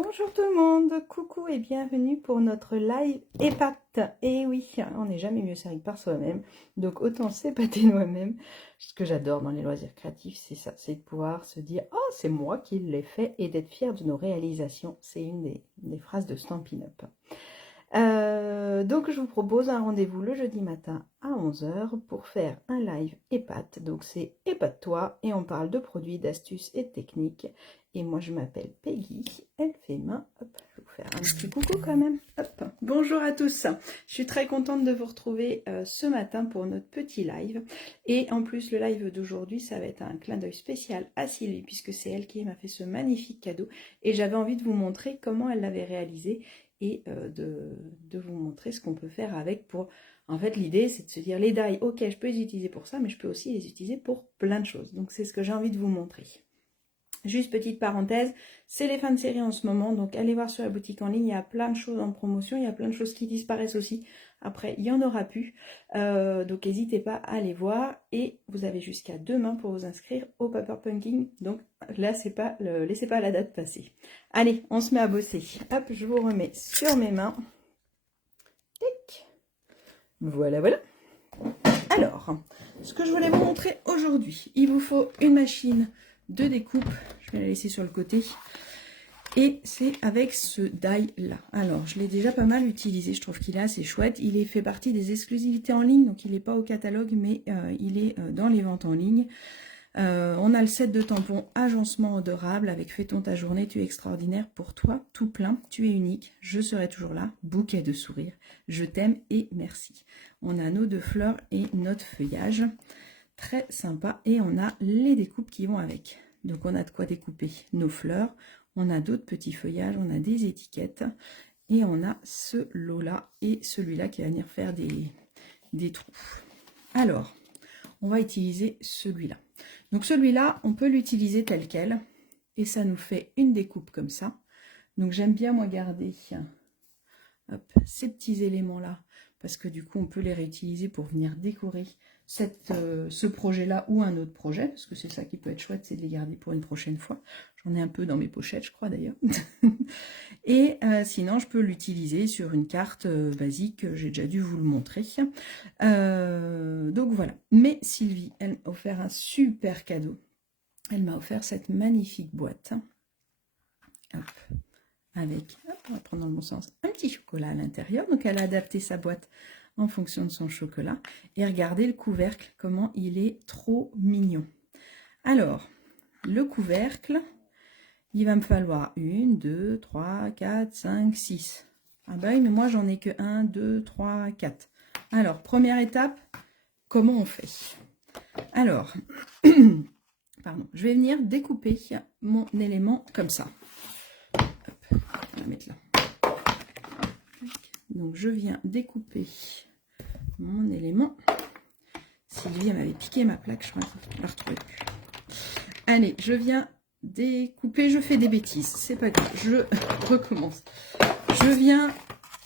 Bonjour tout le monde, coucou et bienvenue pour notre live épate. Et oui, on n'est jamais mieux servi que par soi-même, donc autant s'épater moi-même. Ce que j'adore dans les loisirs créatifs, c'est ça, c'est de pouvoir se dire « Oh, c'est moi qui l'ai fait » et d'être fier de nos réalisations. C'est une des phrases de Stampin' Up. Donc je vous propose un rendez-vous le jeudi matin à 11 h pour faire un live épate. Donc c'est épate-toi et on parle de produits, d'astuces et de techniques. Et moi je m'appelle Peggy, elle fait main. Hop, je vais vous faire un petit coucou quand même. Hop. Bonjour à tous, je suis très contente de vous retrouver ce matin pour notre petit live. Et en plus le live d'aujourd'hui ça va être un clin d'œil spécial à Sylvie puisque c'est elle qui m'a fait ce magnifique cadeau. Et j'avais envie de vous montrer comment elle l'avait réalisé et de vous montrer ce qu'on peut faire avec pour... En fait, l'idée, c'est de se dire, les die, ok, je peux les utiliser pour ça, mais je peux aussi les utiliser pour plein de choses. Donc, c'est ce que j'ai envie de vous montrer. Juste petite parenthèse, c'est les fins de série en ce moment, donc allez voir sur la boutique en ligne, il y a plein de choses en promotion, il y a plein de choses qui disparaissent aussi. Après, il n'y en aura plus, donc n'hésitez pas à aller voir. Et vous avez jusqu'à demain pour vous inscrire au Paper Punking, donc là, laissez pas la date passer. Allez, on se met à bosser. Hop, je vous remets sur mes mains. Tic. Voilà, voilà. Alors, ce que je voulais vous montrer aujourd'hui, il vous faut une machine de découpe. Je vais la laisser sur le côté. Et c'est avec ce die là. Alors, je l'ai déjà pas mal utilisé. Je trouve qu'il est assez chouette. Il fait partie des exclusivités en ligne. Donc, il n'est pas au catalogue, mais il est dans les ventes en ligne. On a le set de tampons agencement odorable avec fais-ton ta journée, tu es extraordinaire pour toi, tout plein, tu es unique, je serai toujours là, bouquet de sourires, je t'aime et merci. On a nos deux fleurs et notre feuillage, très sympa, et on a les découpes qui vont avec. Donc on a de quoi découper nos fleurs, on a d'autres petits feuillages, on a des étiquettes, et on a ce lot-là et celui-là qui va venir faire des trous. Alors, on va utiliser celui-là. Donc celui-là, on peut l'utiliser tel quel. Et ça nous fait une découpe comme ça. Donc j'aime bien moi garder ces petits éléments-là. Parce que du coup, on peut les réutiliser pour venir décorer ce projet-là ou un autre projet. Parce que c'est ça qui peut être chouette, c'est de les garder pour une prochaine fois. J'en ai un peu dans mes pochettes, je crois d'ailleurs. Et sinon, je peux l'utiliser sur une carte basique. J'ai déjà dû vous le montrer. Donc voilà. Mais Sylvie, elle m'a offert un super cadeau. Elle m'a offert cette magnifique boîte. Hop. Avec, hop, on va prendre dans le bon sens, un petit chocolat à l'intérieur. Donc elle a adapté sa boîte en fonction de son chocolat. Et regardez le couvercle, comment il est trop mignon. Alors, le couvercle, il va me falloir 1, 2, 3, 4, 5, 6. Ah bah oui, mais moi j'en ai que 1, 2, 3, 4. Alors, première étape, comment on fait? Alors, pardon, je vais venir découper mon élément comme ça. Hop, on va mettre là. Donc, je viens découper mon élément. Sylvie m'avait piqué ma plaque, je crois que je ne la retrouve plus. Allez, je viens découper, je fais des bêtises, c'est pas grave, je recommence. Je viens,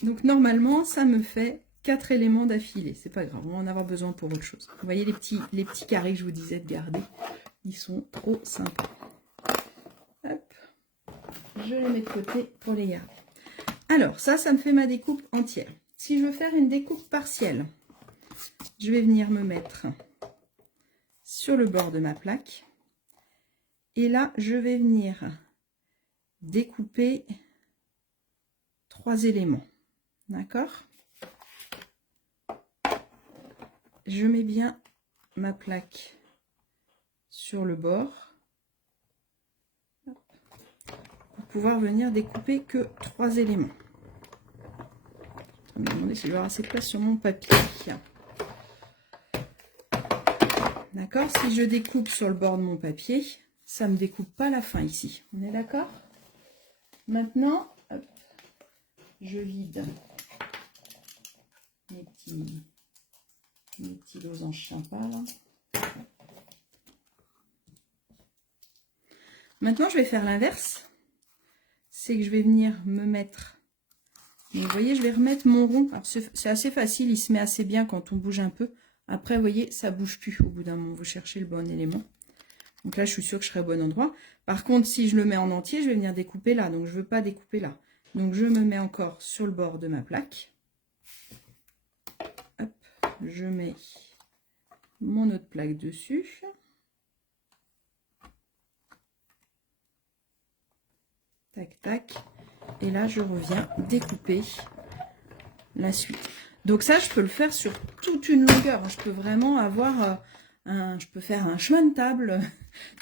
donc normalement, ça me fait 4 éléments d'affilée, c'est pas grave, on va en avoir besoin pour autre chose. Vous voyez les petits carrés que je vous disais de garder, ils sont trop sympas. Hop, je les mets de côté pour les garder. Alors, ça me fait ma découpe entière. Si je veux faire une découpe partielle, je vais venir me mettre sur le bord de ma plaque. Et là, je vais venir découper 3 éléments. D'accord? Je mets bien ma plaque sur le bord pour pouvoir venir découper que 3 éléments. Je vais me demander si je vais avoir assez de place sur mon papier. D'accord? Si je découpe sur le bord de mon papier, ça ne me découpe pas la fin ici. On est d'accord? Maintenant, hop, je vide mes petits losanges sympas là. Maintenant, je vais faire l'inverse. C'est que je vais venir me mettre... Donc, vous voyez, je vais remettre mon rond. Alors, c'est assez facile, il se met assez bien quand on bouge un peu. Après, vous voyez, ça bouge plus au bout d'un moment. Vous cherchez le bon élément. Donc là, je suis sûre que je serai au bon endroit. Par contre, si je le mets en entier, je vais venir découper là. Donc, je ne veux pas découper là. Donc, je me mets encore sur le bord de ma plaque. Hop, je mets mon autre plaque dessus. Tac, tac. Et là, je reviens découper la suite. Donc ça, je peux le faire sur toute une longueur. Je peux vraiment avoir je peux faire un chemin de table.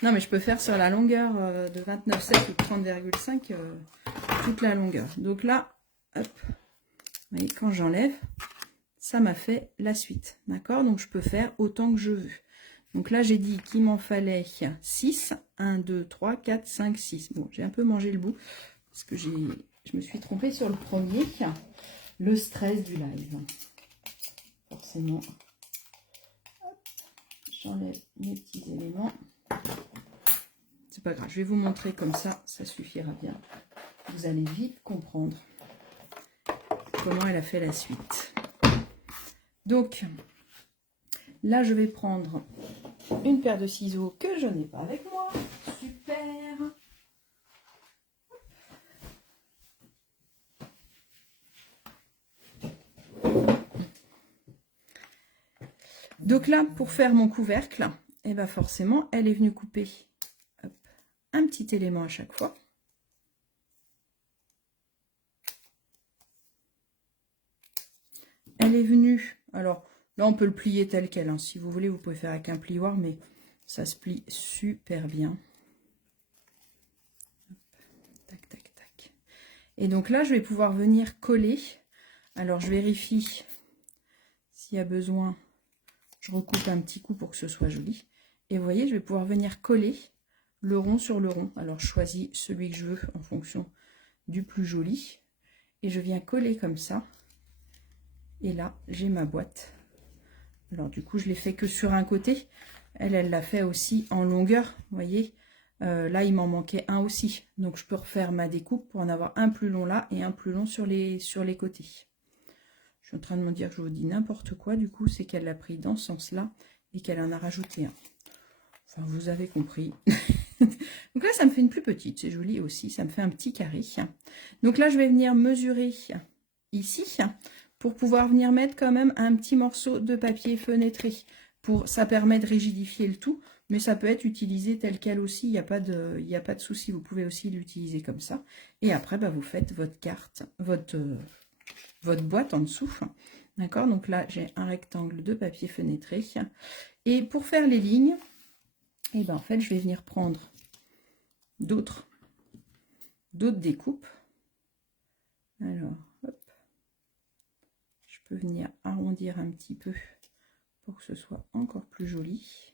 Non, mais je peux faire sur la longueur de 29,7 ou 30,5 toute la longueur. Donc là, hop, vous voyez, quand j'enlève, ça m'a fait la suite. D'accord? Donc je peux faire autant que je veux. Donc là, j'ai dit qu'il m'en fallait 6. 1, 2, 3, 4, 5, 6. Bon, j'ai un peu mangé le bout parce que je me suis trompée sur le premier. Le stress du live. Forcément. J'enlève mes petits éléments. C'est pas grave, je vais vous montrer comme ça, ça suffira bien. Vous allez vite comprendre comment elle a fait la suite. Donc, là, je vais prendre une paire de ciseaux que je n'ai pas avec moi. Super. Donc là, pour faire mon couvercle, et bien forcément, elle est venue couper hop, un petit élément à chaque fois. Elle est venue, alors là, on peut le plier tel quel. Hein. Si vous voulez, vous pouvez faire avec un plioir, mais ça se plie super bien. Hop, tac, tac, tac. Et donc là, je vais pouvoir venir coller. Alors, je vérifie s'il y a besoin. Je recoupe un petit coup pour que ce soit joli. Et vous voyez, je vais pouvoir venir coller le rond sur le rond. Alors, je choisis celui que je veux en fonction du plus joli. Et je viens coller comme ça. Et là, j'ai ma boîte. Alors, du coup, je l'ai fait que sur un côté. Elle l'a fait aussi en longueur. Vous voyez, là, il m'en manquait un aussi. Donc, je peux refaire ma découpe pour en avoir un plus long là et un plus long sur les côtés. Je suis en train de me dire que je vous dis n'importe quoi, du coup, c'est qu'elle l'a pris dans ce sens-là et qu'elle en a rajouté un. Enfin, vous avez compris. Donc là, ça me fait une plus petite, c'est joli aussi, ça me fait un petit carré. Donc là, je vais venir mesurer ici pour pouvoir venir mettre quand même un petit morceau de papier fenêtré. Ça permet de rigidifier le tout, mais ça peut être utilisé tel quel aussi, il n'y a pas de souci, vous pouvez aussi l'utiliser comme ça. Et après, bah, vous faites votre carte, votre boîte en dessous. D'accord, donc là j'ai un rectangle de papier fenêtré. Et pour faire les lignes, et ben en fait je vais venir prendre d'autres découpes. Alors, hop, je peux venir arrondir un petit peu pour que ce soit encore plus joli.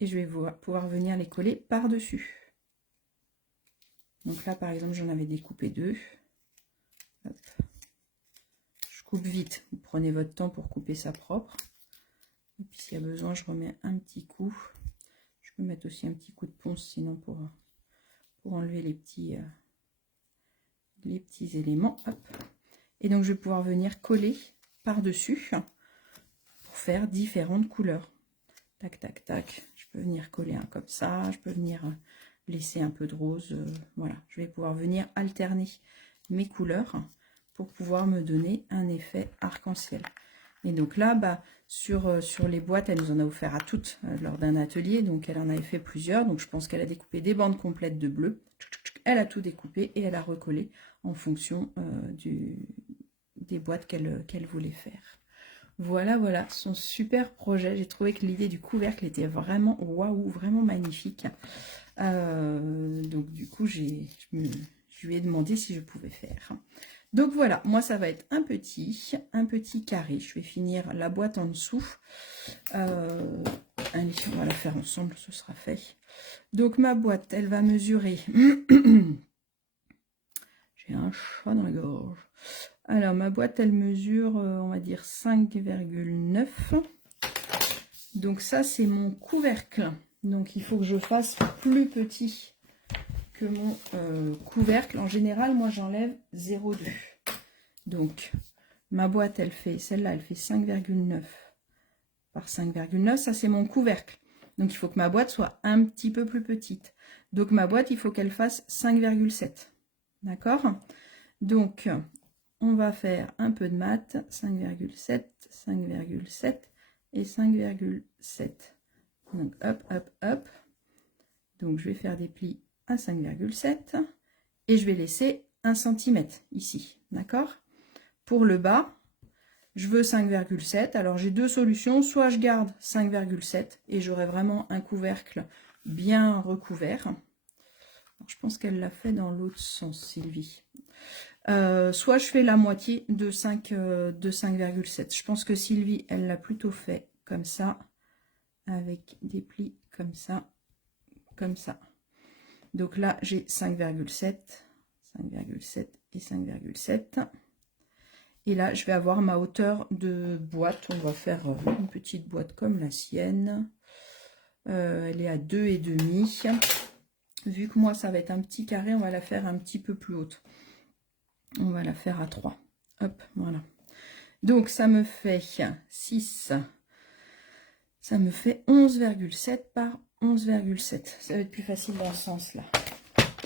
Et je vais pouvoir venir les coller par-dessus. Donc là, par exemple, j'en avais découpé 2. Hop. Je coupe vite. Vous prenez votre temps pour couper ça propre. Et puis s'il y a besoin, je remets un petit coup. Je peux mettre aussi un petit coup de ponce, sinon pour enlever les petits éléments. Hop. Et donc, je vais pouvoir venir coller par-dessus pour faire différentes couleurs. Tac, tac, tac. Je peux venir coller un comme ça. Je peux venir laisser un peu de rose. Voilà, je vais pouvoir venir alterner mes couleurs pour pouvoir me donner un effet arc-en-ciel. Et donc là, bah, sur les boîtes, elle nous en a offert à toutes lors d'un atelier. Donc, elle en avait fait plusieurs. Donc, je pense qu'elle a découpé des bandes complètes de bleu. Elle a tout découpé et elle a recollé en fonction des boîtes qu'elle voulait faire. Voilà, voilà, son super projet. J'ai trouvé que l'idée du couvercle était vraiment waouh, vraiment magnifique. Donc du coup, je lui ai demandé si je pouvais faire. Donc voilà, moi ça va être un petit carré. Je vais finir la boîte en dessous. Allez, on va la faire ensemble, ce sera fait. Donc ma boîte, elle va mesurer. J'ai un chat dans la gorge. Alors, ma boîte, elle mesure, on va dire, 5,9. Donc, ça, c'est mon couvercle. Donc, il faut que je fasse plus petit que mon couvercle. En général, moi, j'enlève 0,2. Donc, ma boîte, elle fait, celle-là, elle fait 5,9 par 5,9. Ça, c'est mon couvercle. Donc, il faut que ma boîte soit un petit peu plus petite. Donc, ma boîte, il faut qu'elle fasse 5,7. D'accord? Donc, on va faire un peu de maths. 5,7, 5,7 et 5,7. Donc, hop, hop, hop. Donc, je vais faire des plis à 5,7 et je vais laisser 1 cm ici. D'accord? Pour le bas, je veux 5,7. Alors, j'ai deux solutions. Soit je garde 5,7 et j'aurai vraiment un couvercle bien recouvert. Alors, je pense qu'elle l'a fait dans l'autre sens, Sylvie. Soit je fais la moitié de 5,7. Je pense que Sylvie, elle l'a plutôt fait comme ça, avec des plis comme ça, comme ça. Donc là, j'ai 5,7, 5,7 et 5,7. Et là, je vais avoir ma hauteur de boîte. On va faire une petite boîte comme la sienne. Elle est à 2,5. Vu que moi, ça va être un petit carré, on va la faire un petit peu plus haute. On va la faire à 3. Hop, voilà. Donc, ça me fait 6. Ça me fait 11,7 par 11,7. Ça va être plus facile dans ce sens-là.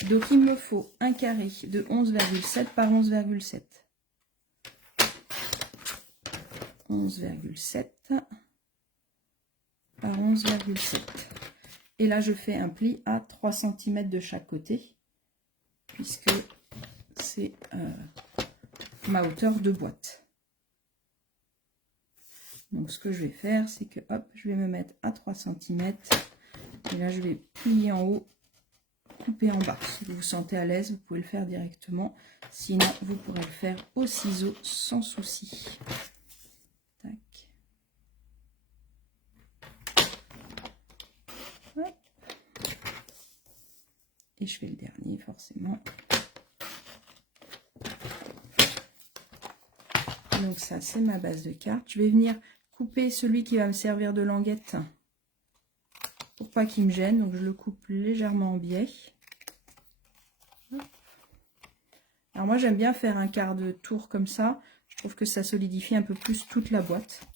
Donc, il me faut un carré de 11,7 par 11,7. 11,7 par 11,7. Et là, je fais un pli à 3 cm de chaque côté, puisque c'est ma hauteur de boîte. Donc, ce que je vais faire, c'est que, hop, je vais me mettre à 3 cm. Et là, je vais plier en haut, couper en bas. Si vous vous sentez à l'aise, vous pouvez le faire directement. Sinon, vous pourrez le faire au ciseau sans souci. Tac. Hop. Et je fais le dernier, forcément. Donc ça, c'est ma base de carte. Je vais venir couper celui qui va me servir de languette pour pas qu'il me gêne. Donc je le coupe légèrement en biais. Alors moi, j'aime bien faire un quart de tour comme ça. Je trouve que ça solidifie un peu plus toute la boîte.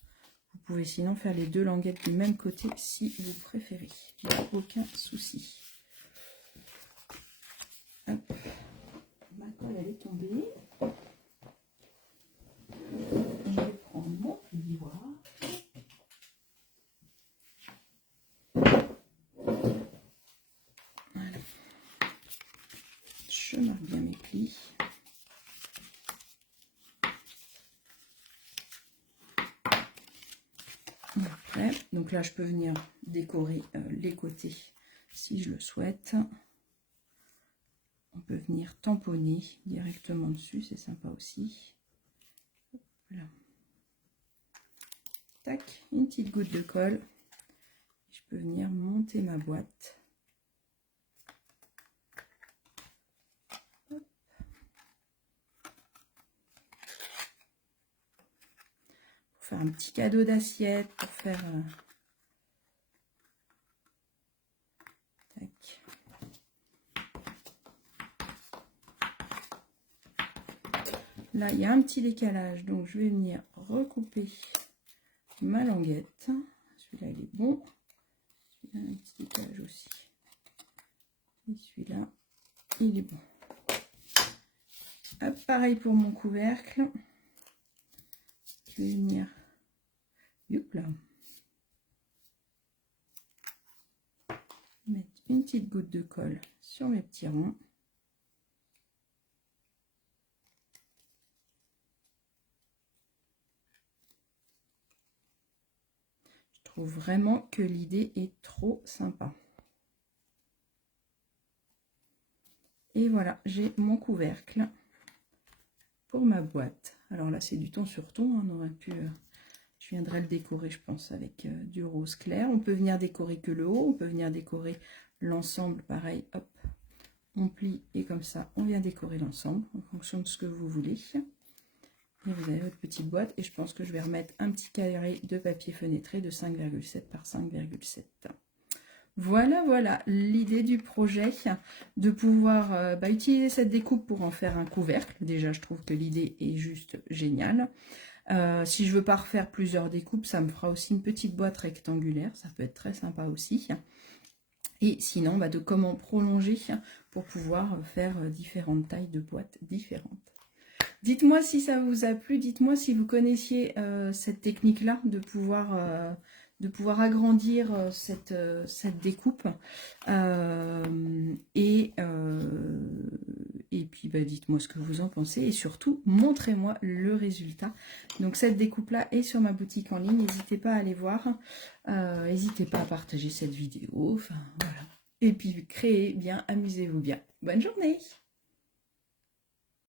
Vous pouvez sinon faire les deux languettes du même côté si vous préférez. Il n'y a aucun souci. Hop. Ma colle, elle est tombée. Je vais prendre mon plioir. Voilà. Je marque bien mes plis. Après, donc là, je peux venir décorer les côtés si je le souhaite. On peut venir tamponner directement dessus, c'est sympa aussi. Voilà. Tac, une petite goutte de colle. Je peux venir monter ma boîte. Hop. Pour faire un petit cadeau d'assiette, pour faire... Tac. Là, il y a un petit décalage, donc je vais venir recouper ma languette. Celui-là, il est bon. Celui-là, un petit décalage aussi. Et celui-là, il est bon. Hop, pareil pour mon couvercle. Je vais venir... Youp-là. Mettre une petite goutte de colle sur mes petits ronds. Je trouve vraiment que l'idée est trop sympa. Et voilà, j'ai mon couvercle pour ma boîte. Alors là, c'est du ton sur ton. On aurait pu... je viendrai le décorer, je pense, avec du rose clair. On peut venir décorer que le haut. On peut venir décorer l'ensemble. Pareil, hop, on plie et comme ça, on vient décorer l'ensemble en fonction de ce que vous voulez. Et vous avez votre petite boîte. Et je pense que je vais remettre un petit carré de papier fenêtré de 5,7 par 5,7. Voilà, voilà l'idée du projet, de pouvoir utiliser cette découpe pour en faire un couvercle. Déjà, je trouve que l'idée est juste géniale. Si je veux pas refaire plusieurs découpes, ça me fera aussi une petite boîte rectangulaire, ça peut être très sympa aussi. Et sinon, de comment prolonger pour pouvoir faire différentes tailles de boîtes différentes. Dites-moi si ça vous a plu, dites-moi si vous connaissiez cette technique-là de pouvoir agrandir cette découpe. Et puis dites-moi ce que vous en pensez et surtout montrez-moi le résultat. Donc cette découpe-là est sur ma boutique en ligne, n'hésitez pas à aller voir. N'hésitez pas à partager cette vidéo. Enfin voilà. Et puis créez bien, amusez-vous bien. Bonne journée!